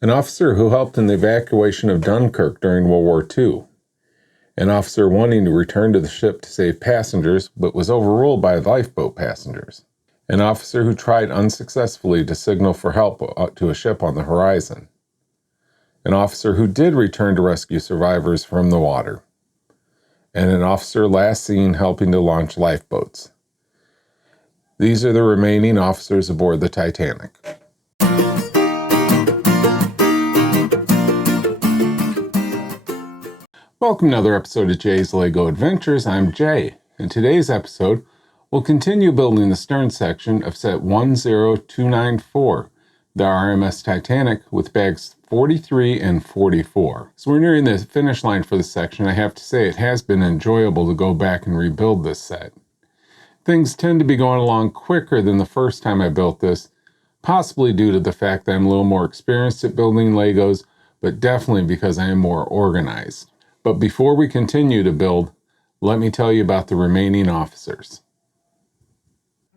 an officer who helped in the evacuation of Dunkirk during World War II, an officer wanting to return to the ship to save passengers but was overruled by lifeboat passengers, an officer who tried unsuccessfully to signal for help to a ship on the horizon, an officer who did return to rescue survivors from the water, and an officer last seen helping to launch lifeboats. These are the remaining officers aboard the Titanic. Welcome to another episode of Jay's LEGO Adventures. I'm Jay. In today's episode, we'll continue building the stern section of set 10294, the RMS Titanic, with bags 43 and 44. So we're nearing the finish line for this section. I have to say it has been enjoyable to go back and rebuild this set. Things tend to be going along quicker than the first time I built this, possibly due to the fact that I'm a little more experienced at building Legos, but definitely because I am more organized. But before we continue to build, let me tell you about the remaining officers.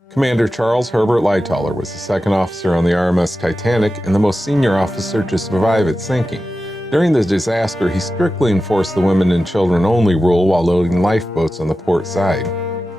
Commander Charles Herbert Lightoller was the second officer on the RMS Titanic and the most senior officer to survive its sinking. During the disaster, he strictly enforced the women and children only rule while loading lifeboats on the port side.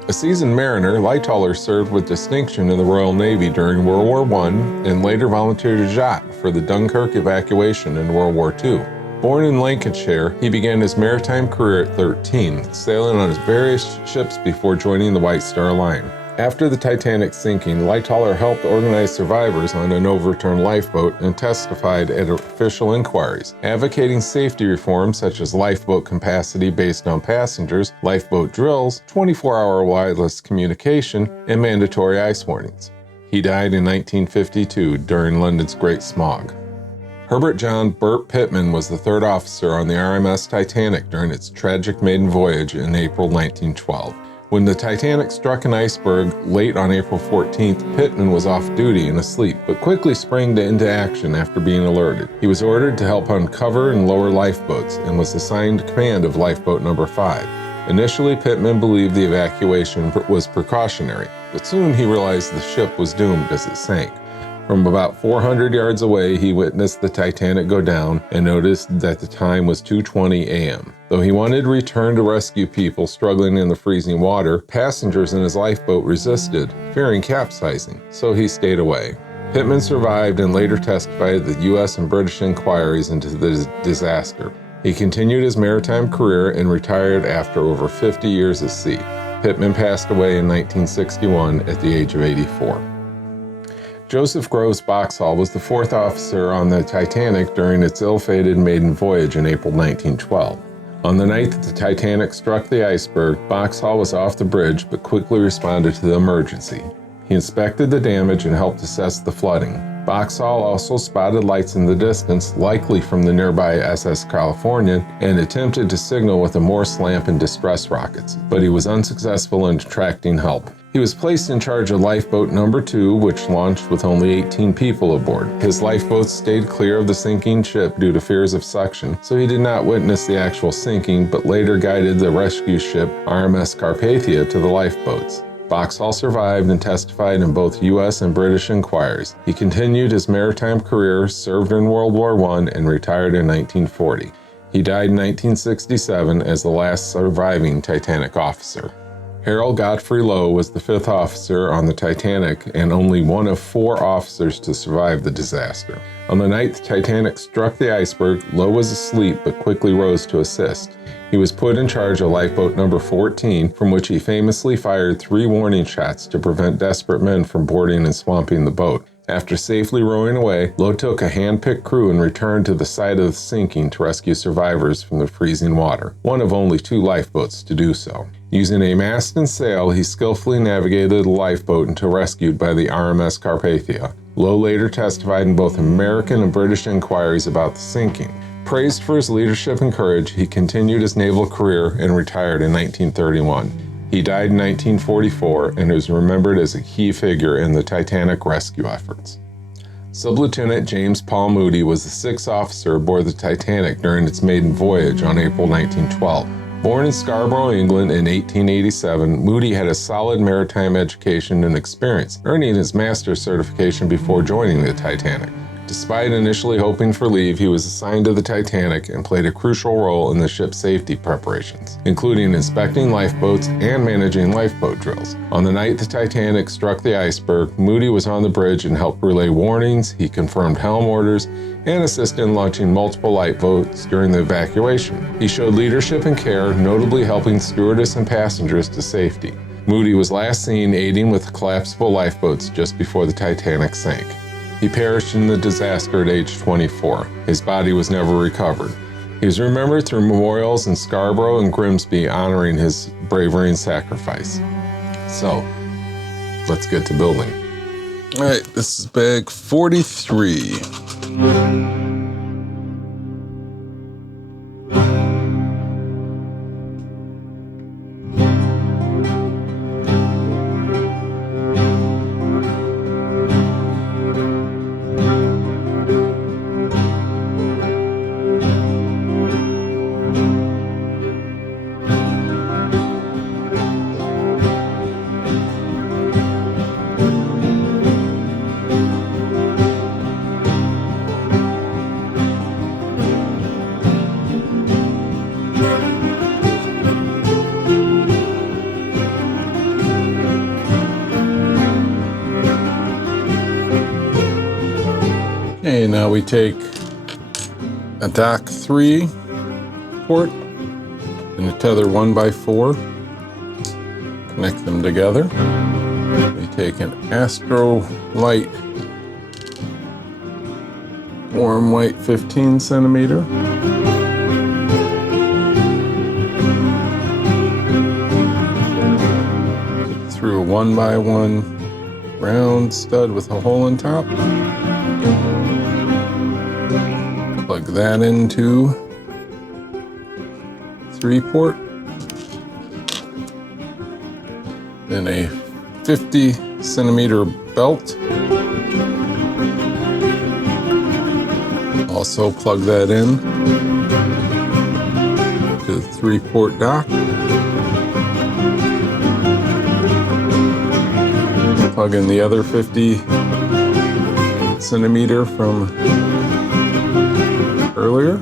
A seasoned mariner, Lightoller served with distinction in the Royal Navy during World War I and later volunteered as yacht for the Dunkirk evacuation in World War II. Born in Lancashire, he began his maritime career at 13, sailing on his various ships before joining the White Star Line. After the Titanic sinking, Lightoller helped organize survivors on an overturned lifeboat and testified at official inquiries, advocating safety reforms such as lifeboat capacity based on passengers, lifeboat drills, 24-hour wireless communication, and mandatory ice warnings. He died in 1952 during London's Great Smog. Herbert John Burt Pittman was the third officer on the RMS Titanic during its tragic maiden voyage in April 1912. When the Titanic struck an iceberg late on April 14th, Pittman was off duty and asleep, but quickly sprang into action after being alerted. He was ordered to help uncover and lower lifeboats and was assigned command of lifeboat number 5. Initially, Pittman believed the evacuation was precautionary, but soon he realized the ship was doomed as it sank. From about 400 yards away, he witnessed the Titanic go down and noticed that the time was 2:20 a.m. Though he wanted to return to rescue people struggling in the freezing water, passengers in his lifeboat resisted, fearing capsizing, so he stayed away. Pittman survived and later testified at the U.S. and British inquiries into the disaster. He continued his maritime career and retired after over 50 years at sea. Pittman passed away in 1961 at the age of 84. Joseph Groves Boxhall was the fourth officer on the Titanic during its ill-fated maiden voyage in April 1912. On the night that the Titanic struck the iceberg, Boxhall was off the bridge but quickly responded to the emergency. He inspected the damage and helped assess the flooding. Boxhall also spotted lights in the distance, likely from the nearby SS California, and attempted to signal with a Morse lamp and distress rockets, but he was unsuccessful in attracting help. He was placed in charge of lifeboat number 2, which launched with only 18 people aboard. His lifeboats stayed clear of the sinking ship due to fears of suction, so he did not witness the actual sinking, but later guided the rescue ship RMS Carpathia to the lifeboats. Boxhall survived and testified in both U.S. and British inquiries. He continued his maritime career, served in World War I, and retired in 1940. He died in 1967 as the last surviving Titanic officer. Harold Godfrey Lowe was the fifth officer on the Titanic and only one of 4 officers to survive the disaster. On the night the Titanic struck the iceberg, Lowe was asleep but quickly rose to assist. He was put in charge of lifeboat number 14, from which he famously fired 3 warning shots to prevent desperate men from boarding and swamping the boat. After safely rowing away, Lowe took a hand-picked crew and returned to the site of the sinking to rescue survivors from the freezing water, one of only 2 lifeboats to do so. Using a mast and sail, he skillfully navigated the lifeboat until rescued by the RMS Carpathia. Lowe later testified in both American and British inquiries about the sinking. Praised for his leadership and courage, he continued his naval career and retired in 1931. He died in 1944 and is remembered as a key figure in the Titanic rescue efforts. Sub-Lieutenant James Paul Moody was the 6th officer aboard the Titanic during its maiden voyage on April 1912. Born in Scarborough, England in 1887, Moody had a solid maritime education and experience, earning his master's certification before joining the Titanic. Despite initially hoping for leave, he was assigned to the Titanic and played a crucial role in the ship's safety preparations, including inspecting lifeboats and managing lifeboat drills. On the night the Titanic struck the iceberg, Moody was on the bridge and helped relay warnings. He confirmed helm orders and assisted in launching multiple lifeboats during the evacuation. He showed leadership and care, notably helping stewardess and passengers to safety. Moody was last seen aiding with collapsible lifeboats just before the Titanic sank. He perished in the disaster at age 24. His body was never recovered. He is remembered through memorials in Scarborough and Grimsby honoring his bravery and sacrifice. So, let's get to building. All right, this is bag 43. Okay, now we take a dock 3 port and a tether 1x4, connect them together. We take an Astro Light warm white 15 centimeter. Through a 1x1 round stud with a hole in top. Plug that into 3 port. Then a 50 centimeter belt. Also plug that in to the 3 port dock. Plug in the other 50 centimeter from earlier.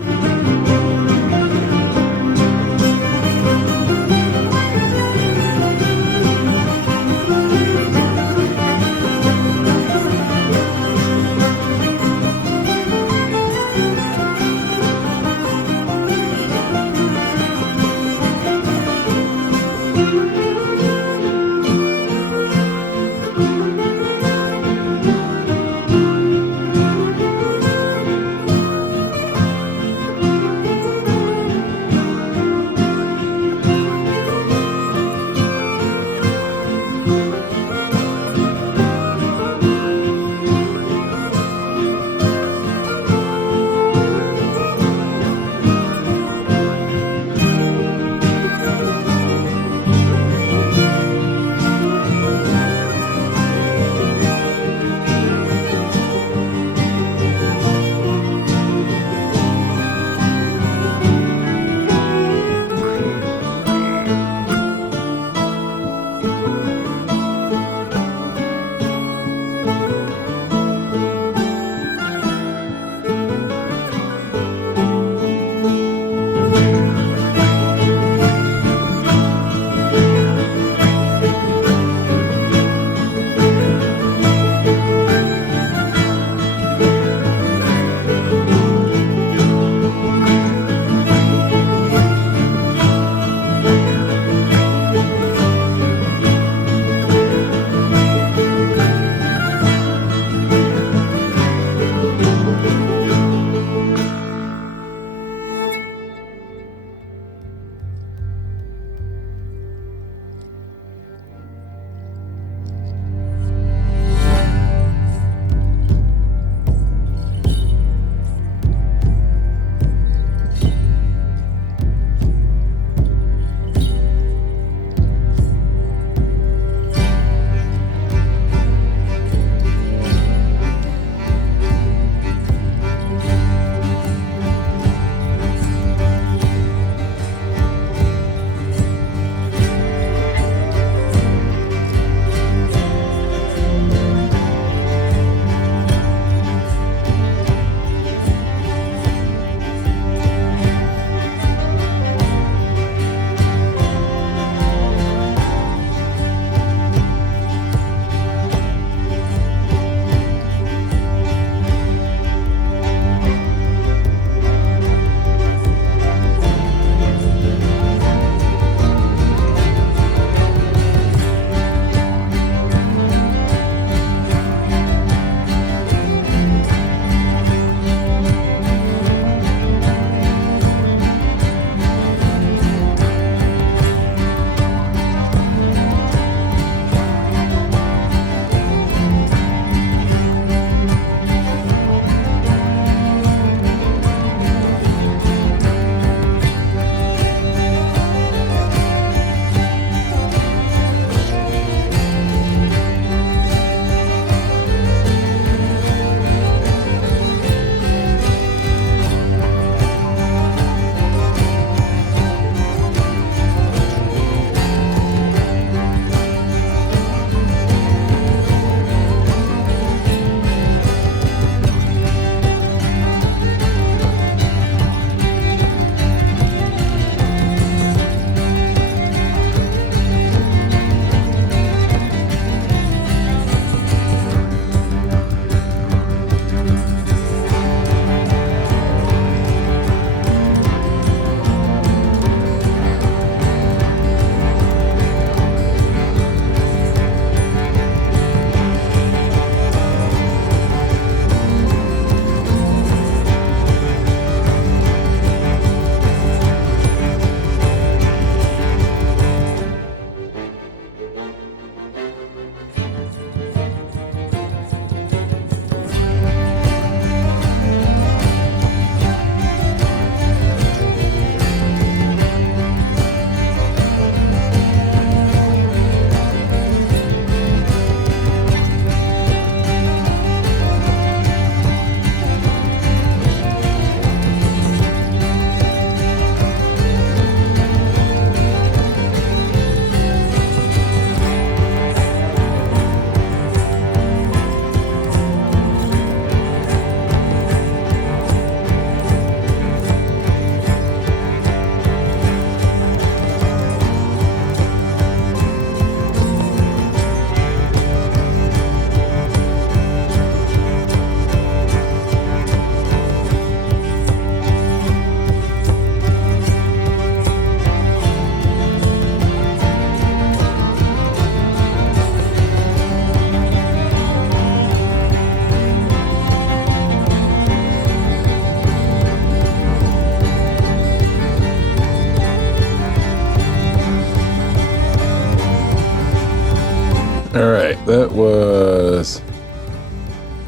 All right, that was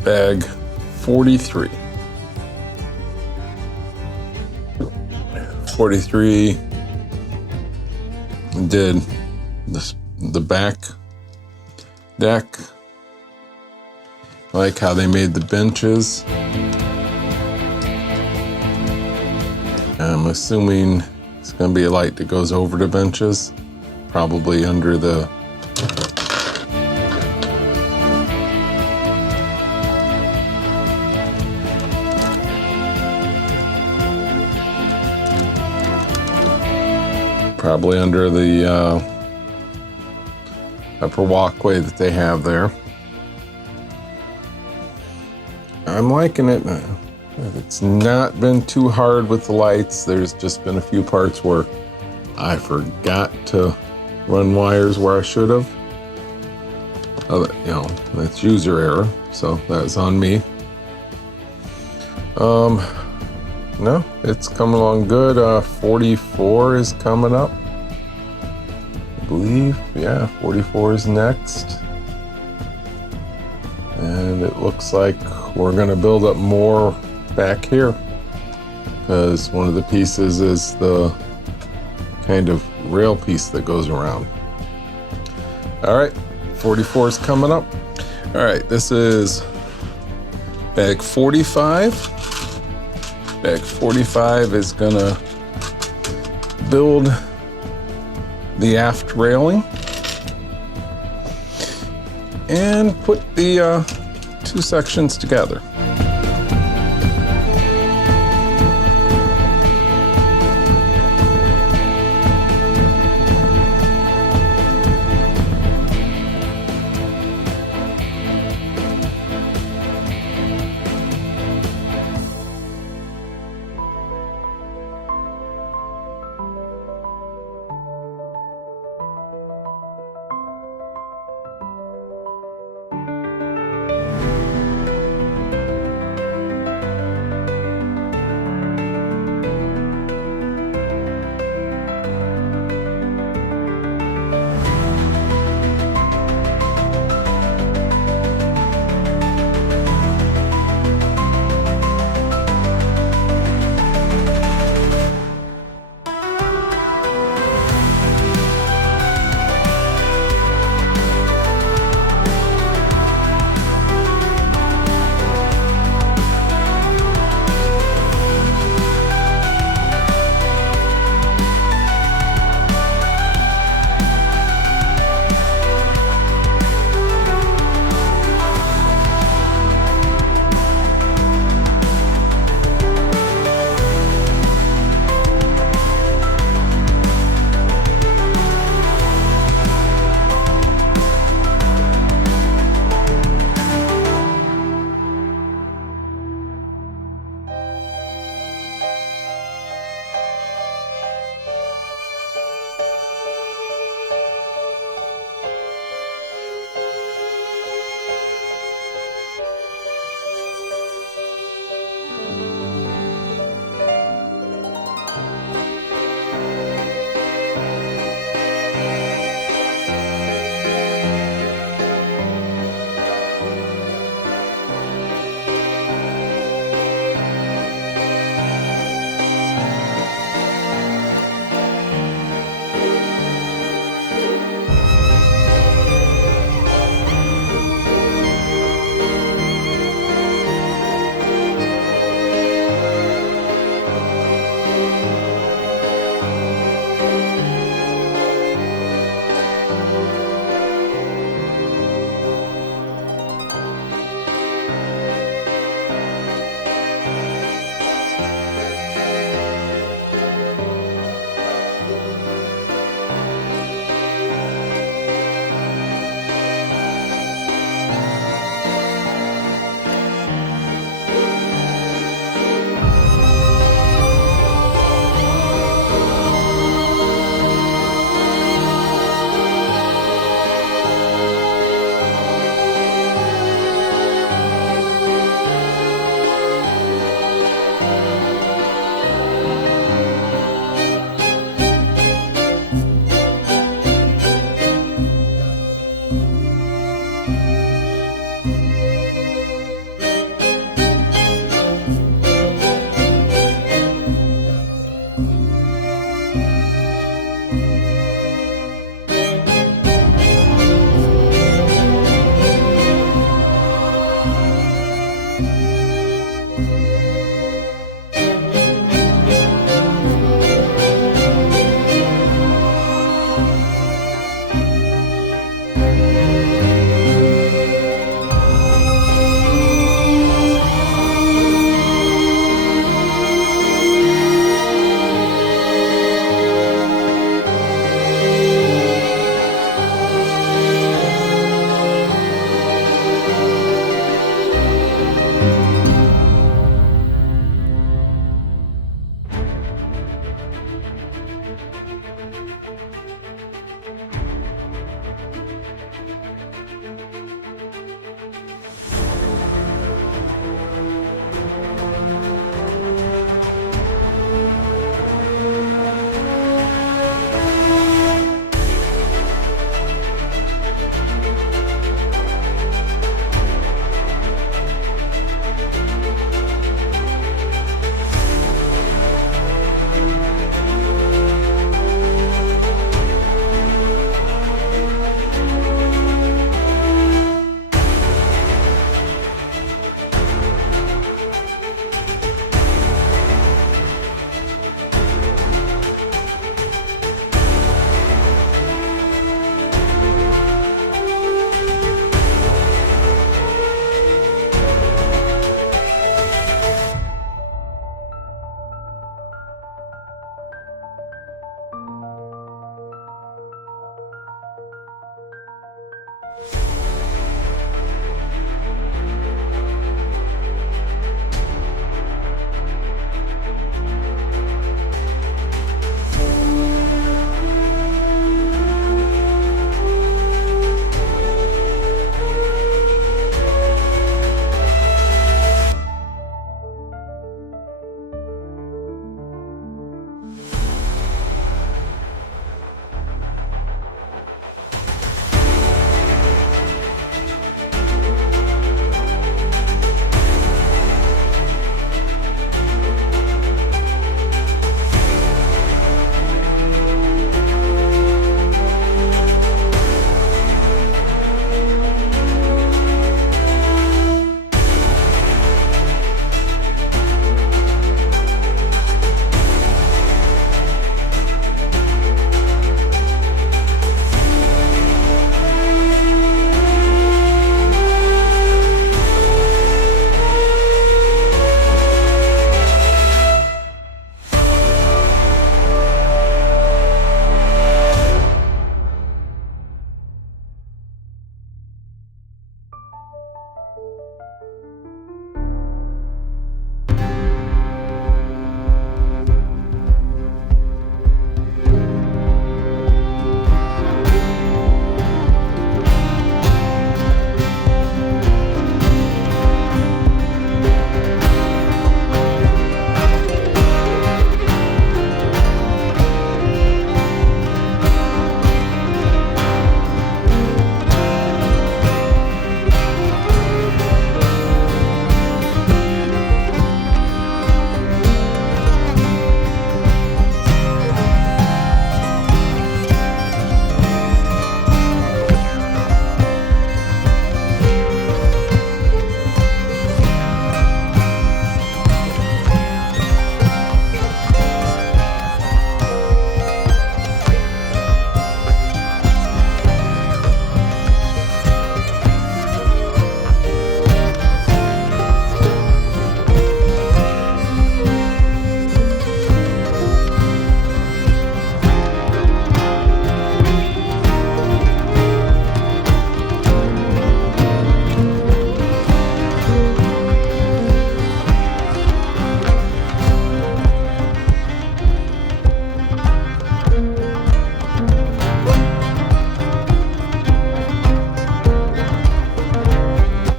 bag 43. 43 did the back deck. I like how they made the benches. I'm assuming it's going to be a light that goes over the benches, probably under the upper walkway that they have there. I'm liking it. It's not been too hard with the lights. There's just been a few parts where I forgot to run wires where I should have. That's user error, so that's on me. No, it's coming along good. 44 is coming up, I believe. Yeah, 44 is next. And it looks like we're gonna build up more back here, because one of the pieces is the kind of rail piece that goes around. All right, 44 is coming up. All right, this is bag 45. Bag 45 is gonna build the aft railing and put the two sections together.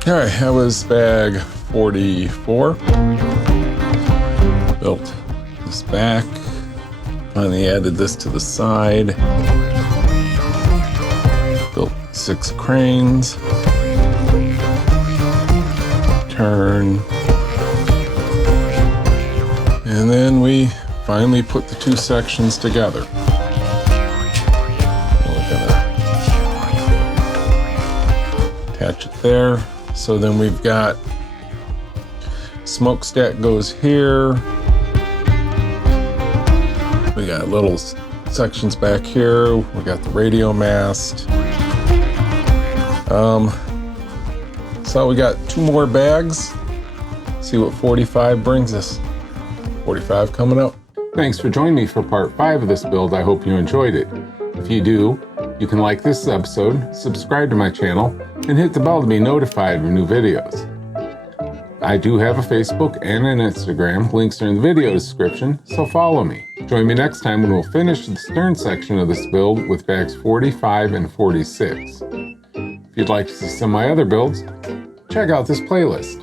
All right, that was bag 44. Built this back. Finally added this to the side. Built 6 cranes. Turn. And then we finally put the 2 sections together. We're gonna attach it there. So then we've got smokestack goes here. We got little sections back here. We got the radio mast. So we got 2 more bags. See what 45 brings us. 45 coming up. Thanks for joining me for part 5 of this build. I hope you enjoyed it. If you do, you can like this episode, subscribe to my channel, and hit the bell to be notified of new videos. I do have a Facebook and an Instagram. Links are in the video description, so follow me. Join me next time when we'll finish the stern section of this build with bags 45 and 46. If you'd like to see some of my other builds, check out this playlist.